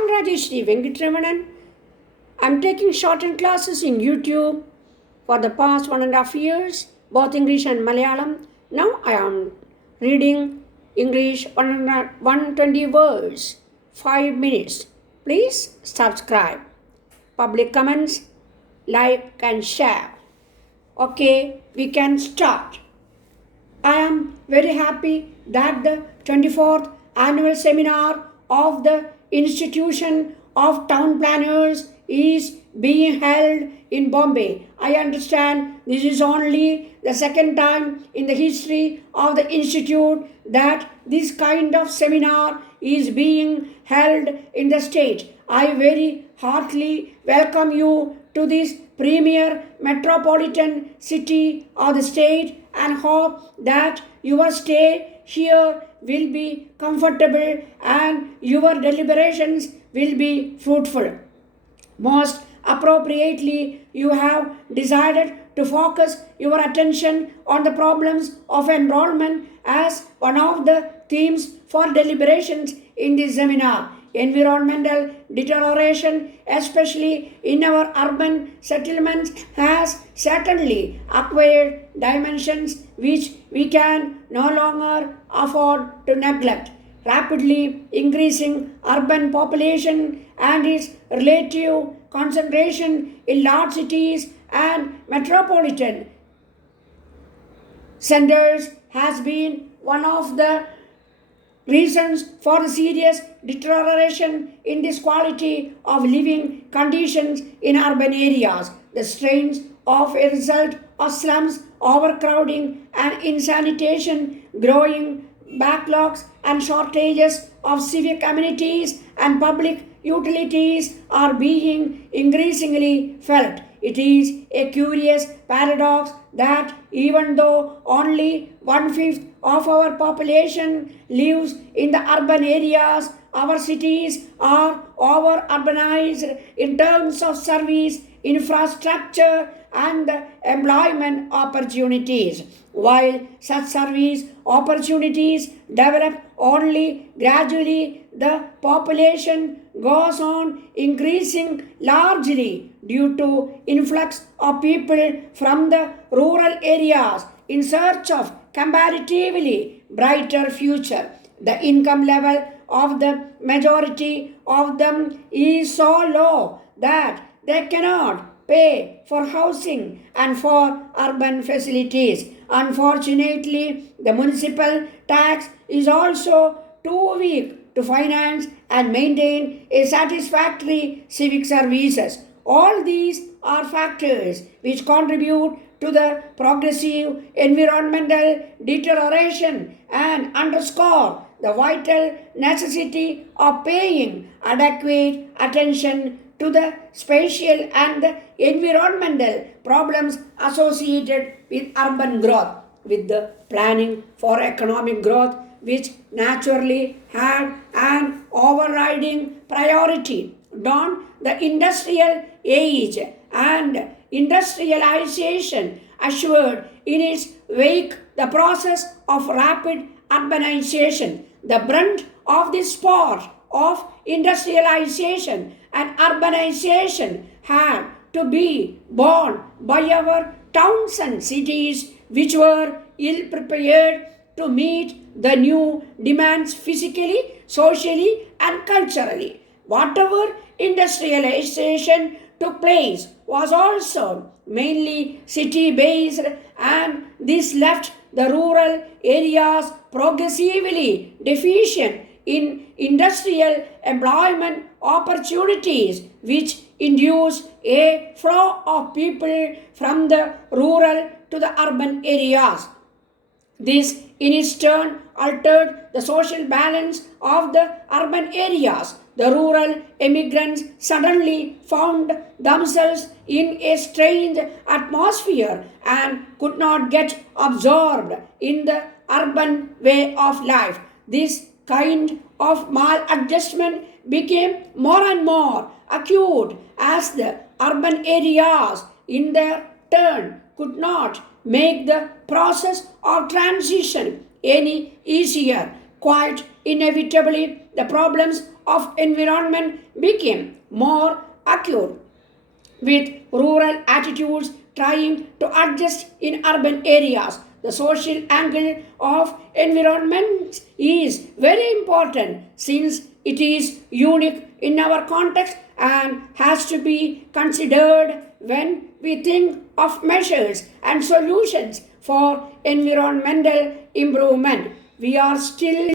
I'm Rajeswary Venkitaramanan. I'm taking shorthand classes in YouTube for the past 1.5 years, both English and Malayalam. Now I am reading English 120 words, 5 minutes. Please subscribe. Public comments, like and share. Okay, we can start. I am very happy that the 24th annual seminar of the Institution of Town Planners is being held in Bombay. I understand this is only the second time in the history of the institute that this kind of seminar is being held in the state. I very heartily welcome you to this premier metropolitan city of the state and hope that your stay here will be comfortable and your deliberations will be fruitful. Most appropriately, you have decided to focus your attention on the problems of enrollment as one of the themes for deliberations in this seminar. Environmental deterioration, especially in our urban settlements, has certainly acquired dimensions which we can no longer afford to neglect. Rapidly increasing urban population and its relative concentration in large cities and metropolitan centers has been one of the reasons for the serious deterioration in this quality of living conditions in urban areas. The strains of a result of slums, overcrowding and insanitation, growing backlogs and shortages of civic amenities and public utilities are being increasingly felt. It is a curious paradox that even though only 1/5 of our population lives in the urban areas, our cities are over-urbanized in terms of service, infrastructure, and employment opportunities. While such service opportunities develop only gradually, the population goes on increasing largely due to influx of people from the rural areas in search of comparatively brighter future. The income level of the majority of them is so low that they cannot pay for housing and for urban facilities. Unfortunately, the municipal tax is also too weak to finance and maintain a satisfactory civic services. All these are factors which contribute to the progressive environmental deterioration and underscore the vital necessity of paying adequate attention to the spatial and environmental problems associated with urban growth, with the planning for economic growth, which naturally had an overriding priority. Dawn the industrial age and industrialization ushered in its wake the process of rapid urbanization. The brunt of this sport of industrialization and urbanization had to be borne by our towns and cities, which were ill prepared to meet the new demands physically, socially, and culturally. Whatever industrialization took place was also mainly city-based, and this left the rural areas progressively deficient in industrial employment opportunities, which induced a flow of people from the rural to the urban areas. This in its turn altered the social balance of the urban areas. The rural immigrants suddenly found themselves in a strange atmosphere and could not get absorbed in the urban way of life. This kind of maladjustment became more and more acute as the urban areas in their turn could not make the process of transition any easier. Quite inevitably, the problems of environment became more acute, with rural attitudes trying to adjust in urban areas. The social angle of environment is very important since it is unique in our context and has to be considered when we think of measures and solutions for environmental improvement. We are still